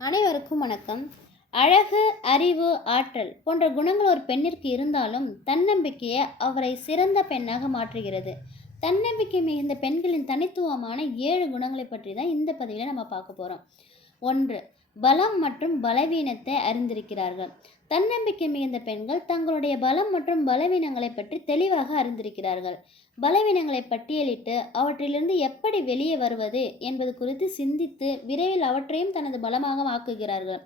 அனைவருக்கும் வணக்கம். அழகு அறிவு ஆற்றல் போன்ற குணங்கள் ஒரு பெண்ணிற்கு இருந்தாலும் தன்னம்பிக்கையை அவரை சிறந்த பெண்ணாக மாற்றுகிறது. தன்னம்பிக்கை மிகுந்த பெண்களின் தனித்துவமான ஏழு குணங்களை பற்றி தான் இந்த பதிவில் நம்ம பார்க்க போகிறோம் ஒன்று பலம் மற்றும் பலவீனத்தை அறிந்திருக்கிறார்கள். தன்னம்பிக்கை மிகுந்த பெண்கள் தங்களுடைய பலம் மற்றும் பலவீனங்களை பற்றி தெளிவாக அறிந்திருக்கிறார்கள். பலவீனங்களை பட்டியலிட்டு அவற்றிலிருந்து எப்படி வெளியே வருவது என்பது குறித்து சிந்தித்து விரைவில் அவற்றையும் தனது பலமாக ஆக்குகிறார்கள்.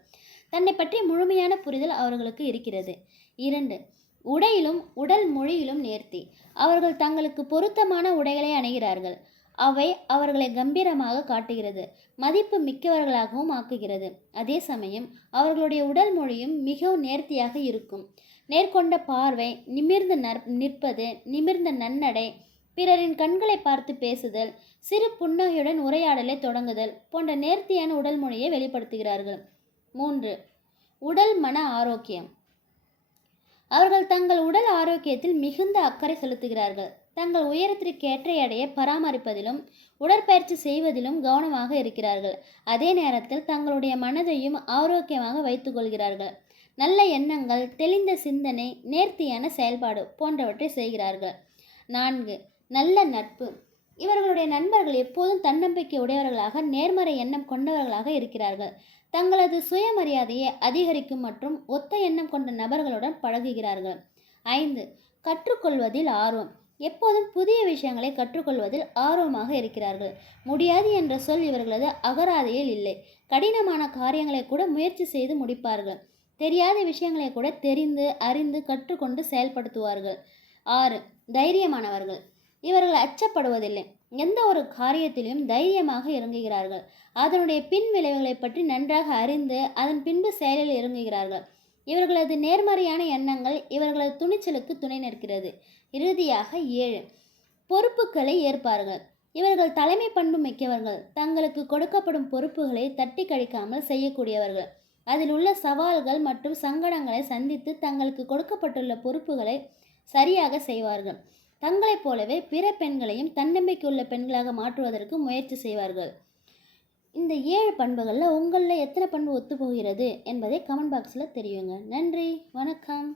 தன்னை பற்றி முழுமையான புரிதல் அவர்களுக்கு இருக்கிறது. இரண்டு உடையிலும் உடல் மொழியிலும் நேர்த்தி. அவர்கள் தங்களுக்கு பொருத்தமான உடைகளை அணிகிறார்கள். அவை அவர்களை கம்பீரமாக காட்டுகிறது மதிப்பு மிக்கவர்களாகவும் ஆக்குகிறது. அதே சமயம் அவர்களுடைய உடல் மொழியும் மிகவும் நேர்த்தியாக இருக்கும். நேர்கொண்ட பார்வை நிமிர்ந்து நிற்பது நிமிர்ந்த நன்னடை பிறரின் கண்களை பார்த்து பேசுதல் சிறு புன்னகையுடன் உரையாடலை தொடங்குதல் போன்ற நேர்த்தியான உடல் மொழியை வெளிப்படுத்துகிறார்கள். மூன்று உடல் மன ஆரோக்கியம். அவர்கள் தங்கள் உடல் ஆரோக்கியத்தில் மிகுந்த அக்கறை செலுத்துகிறார்கள். தங்கள் உயரத்திற்கு ஏற்ற எடையை பராமரிப்பதிலும் உடற்பயிற்சி செய்வதிலும் கவனமாக இருக்கிறார்கள். அதே நேரத்தில் தங்களுடைய மனதையும் ஆரோக்கியமாக வைத்துக்கொள்கிறார்கள் நல்ல எண்ணங்கள் தெளிந்த சிந்தனை நேர்த்தியான செயல்பாடு போன்றவற்றை செய்கிறார்கள். நான்கு நல்ல நட்பு. இவர்களுடைய நண்பர்கள் எப்போதும் தன்னம்பிக்கை உடையவர்களாக நேர்மறை எண்ணம் கொண்டவர்களாக இருக்கிறார்கள். தங்களது சுயமரியாதையை அதிகரிக்கும் மற்றும் ஒத்த எண்ணம் கொண்ட நபர்களுடன் பழகுகிறார்கள். ஐந்து கற்றுக்கொள்வதில் ஆர்வம். எப்போதும் புதிய விஷயங்களை கற்றுக்கொள்வதில் ஆர்வமாக இருக்கிறார்கள். முடியாது என்ற சொல் இவர்களது அகராதியில் இல்லை. கடினமான காரியங்களை கூட முயற்சி செய்து முடிப்பார்கள். தெரியாத விஷயங்களை கூட தெரிந்து அறிந்து கற்றுக்கொண்டு செயல்படுத்துவார்கள். ஆறு தைரியமானவர்கள். இவர்கள் அச்சப்படுவதில்லை. எந்த ஒரு காரியத்திலும் தைரியமாக இறங்குகிறார்கள். அதனுடைய பின் விளைவுகளை பற்றி நன்றாக அறிந்து அதன் பின்பு செயலில் இறங்குகிறார்கள். இவர்களது நேர்மறையான எண்ணங்கள் இவர்களது துணிச்சலுக்கு துணை நிற்கிறது. இறுதியாக ஏழு. பொறுப்புகளை ஏற்பார்கள். இவர்கள் தலைமை பண்பு மிக்கவர்கள். தங்களுக்கு கொடுக்கப்படும் பொறுப்புகளை தட்டி கழிக்காமல் செய்யக்கூடியவர்கள். அதில் உள்ள சவால்கள் மற்றும் சங்கடங்களை சந்தித்து தங்களுக்கு கொடுக்கப்பட்டுள்ள பொறுப்புகளை சரியாக செய்வார்கள். தங்களைப் போலவே பிற பெண்களையும் தன்னம்பிக்கையுள்ள பெண்களாக மாற்றுவதற்கு முயற்சி செய்வார்கள். இந்த ஏழு பண்புகளில் உங்களில் எத்தனை பண்பு ஒத்து போகிறது என்பதை கமெண்ட் பாக்ஸில் தெரியுங்க நன்றி. வணக்கம்.